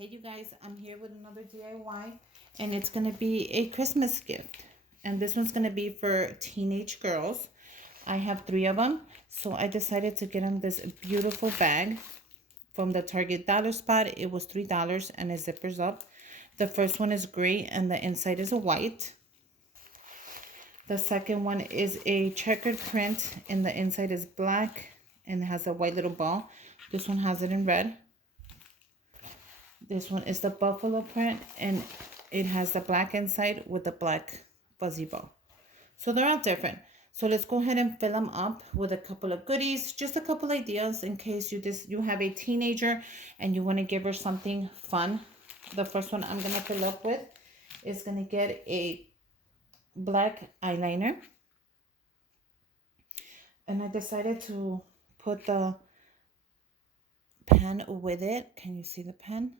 Hey you guys, I'm here with another DIY and it's going to be a Christmas gift. And this one's going to be for teenage girls. I have 3 of them. So I decided to get them this beautiful bag from the Target Dollar Spot. It was $3 and it zippers up. The first one is gray and the inside is a white. The second one is a checkered print and the inside is black and has a white little ball. This one has it in red. This one is the buffalo print and it has the black inside with the black fuzzy bow. So they're all different. So let's go ahead and fill them up with a couple of goodies, just a couple ideas in case you have a teenager and you want to give her something fun. The first one I'm going to fill up with is going to get a black eyeliner. And I decided to put the pen with it. Can you see the pen?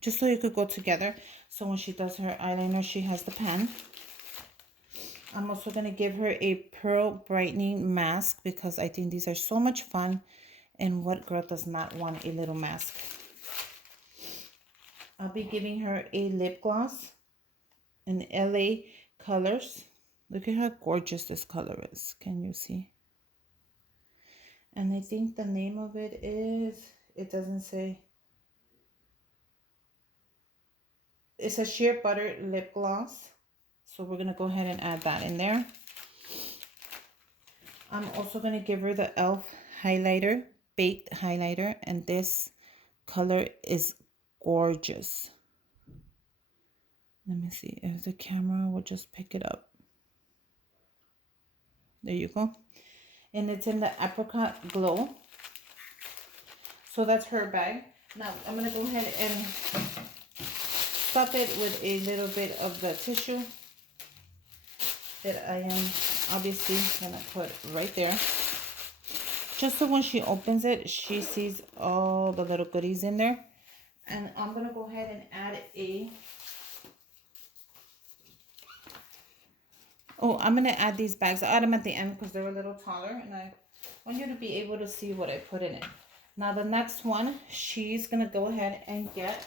Just so you could go together. So when she does her eyeliner, she has the pen. I'm also going to give her a pearl brightening mask because I think these are so much fun. And what girl does not want a little mask? I'll be giving her a lip gloss in LA Colors. Look at how gorgeous this color is. Can you see? And I think the name of it is, it doesn't say. It's a sheer butter lip gloss. So we're going to go ahead and add that in there. I'm also going to give her the e.l.f. highlighter, baked highlighter. And this color is gorgeous. Let me see if the camera will just pick it up. There you go. And it's in the apricot glow. So that's her bag. Now I'm going to go ahead and stuff it with a little bit of the tissue that I am obviously going to put right there. Just so when she opens it, she sees all the little goodies in there. And I'm going to go ahead and add I'm going to add these bags. I add them at the end because they're a little taller. And I want you to be able to see what I put in it. Now the next one, she's going to go ahead and get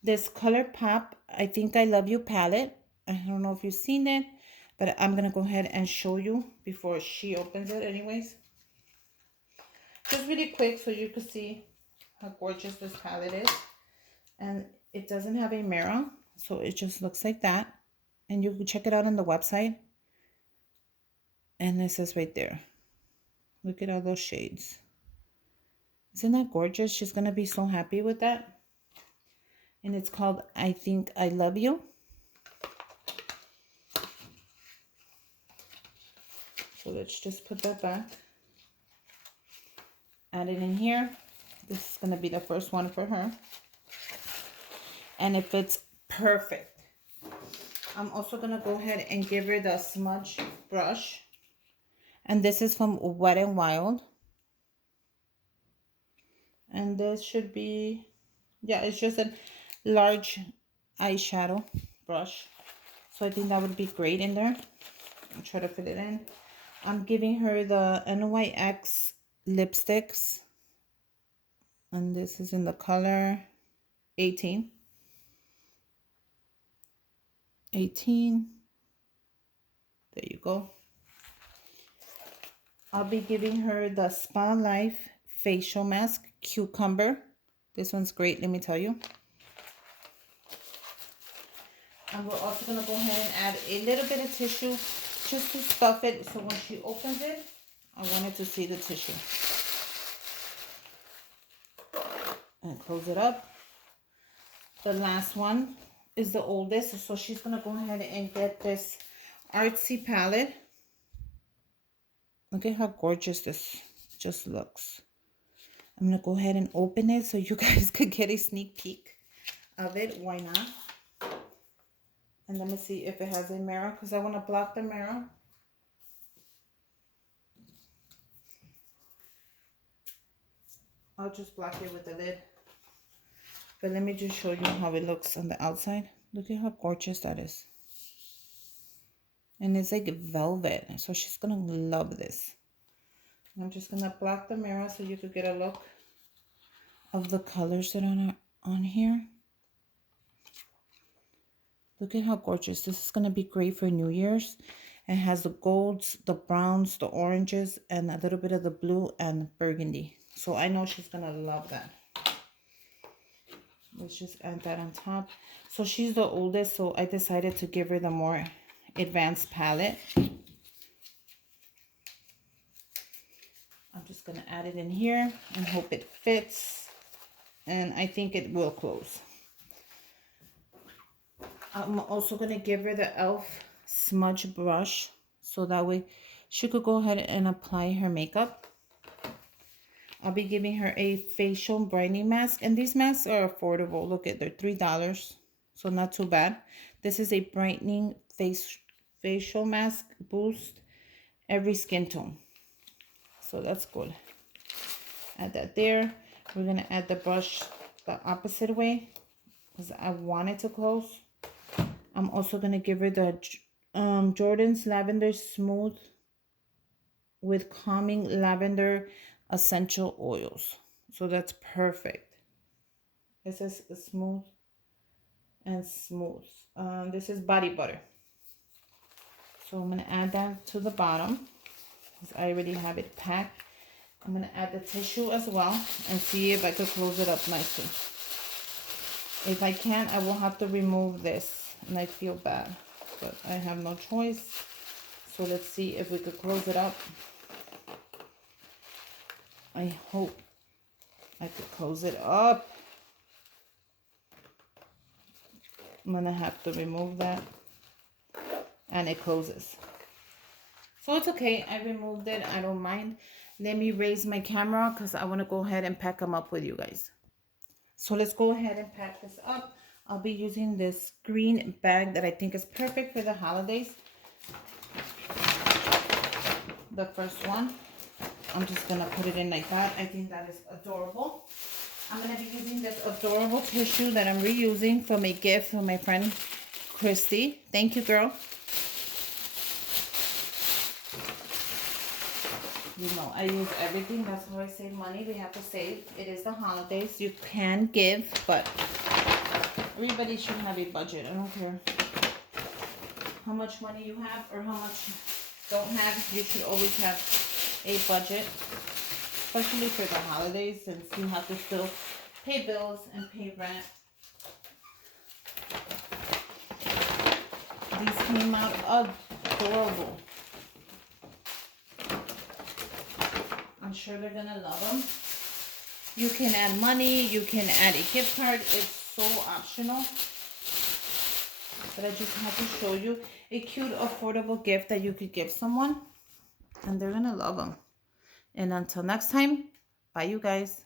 this ColourPop I Think I Love You palette. I don't know if you've seen it, but I'm going to go ahead and show you before she opens it anyways. Just really quick so you can see how gorgeous this palette is. And it doesn't have a mirror, so it just looks like that. And you can check it out on the website. And it says right there. Look at all those shades. Isn't that gorgeous? She's going to be so happy with that. And it's called I Think I Love You. So let's just put that back. Add it in here. This is going to be the first one for her. And it fits perfect. I'm also going to go ahead and give her the smudge brush. And this is from Wet n Wild. And this should be, yeah, it's just a large eyeshadow brush. So I think that would be great in there. I'll try to fit it in. I'm giving her the NYX lipsticks. And this is in the color 18. 18. There you go. I'll be giving her the Spa Life facial mask, Cucumber. This one's great, let me tell you. And we're also going to go ahead and add a little bit of tissue just to stuff it. So when she opens it, I wanted to see the tissue. And close it up. The last one is the oldest. So she's going to go ahead and get this artsy palette. Look at how gorgeous this just looks. I'm going to go ahead and open it so you guys could get a sneak peek of it. Why not? And let me see if it has a mirror because I want to block the mirror. I'll just block it with the lid. But let me just show you how it looks on the outside. Look at how gorgeous that is. And it's like velvet. So she's going to love this. I'm just gonna block the mirror so you could get a look of the colors that are on here. Look at how gorgeous. This is gonna be great for New Year's. It has the golds, the browns, the oranges, and a little bit of the blue and burgundy. So I know she's gonna love that. Let's just add that on top. So she's the oldest, so I decided to give her the more advanced palette. I'm just gonna add it in here and hope it fits. And I think it will close. I'm also gonna give her the e.l.f. smudge brush so that way she could go ahead and apply her makeup. I'll be giving her a facial brightening mask, and these masks are affordable. Look at, they're $3, so not too bad. This is a brightening facial mask, boost every skin tone, so that's good. Add that there. We're gonna add the brush the opposite way because I want it to close. I'm also gonna give her the Jordan's Lavender Smooth with calming lavender essential oils. So that's perfect. It says smooth and smooth. This is body butter. So I'm gonna add that to the bottom because I already have it packed. I'm gonna add the tissue as well and see if I could close it up nicely. If I can't, I will have to remove this, and I feel bad, but I have no choice. So let's see if we could close it up. I hope I could close it up. I'm gonna have to remove that, and it closes. So it's okay, I removed it, I don't mind. Let me raise my camera because I want to go ahead and pack them up with you guys. So let's go ahead and pack this up. I'll be using this green bag that I think is perfect for the holidays. The first one, I'm just gonna put it in like that. I think that is adorable. I'm gonna be using this adorable tissue that I'm reusing from a gift from my friend Christy. Thank you, girl. You know, I use everything. That's how I save money. We have to save. It is the holidays. You can give, but everybody should have a budget. I don't care how much money you have or how much you don't have. You should always have a budget, especially for the holidays, since you have to still pay bills and pay rent. These came out adorable. I'm sure they're gonna love them. You can add money, you can add a gift card. It's so optional. But I just have to show you a cute, affordable gift that you could give someone, and they're gonna love them. And until next time, bye you guys.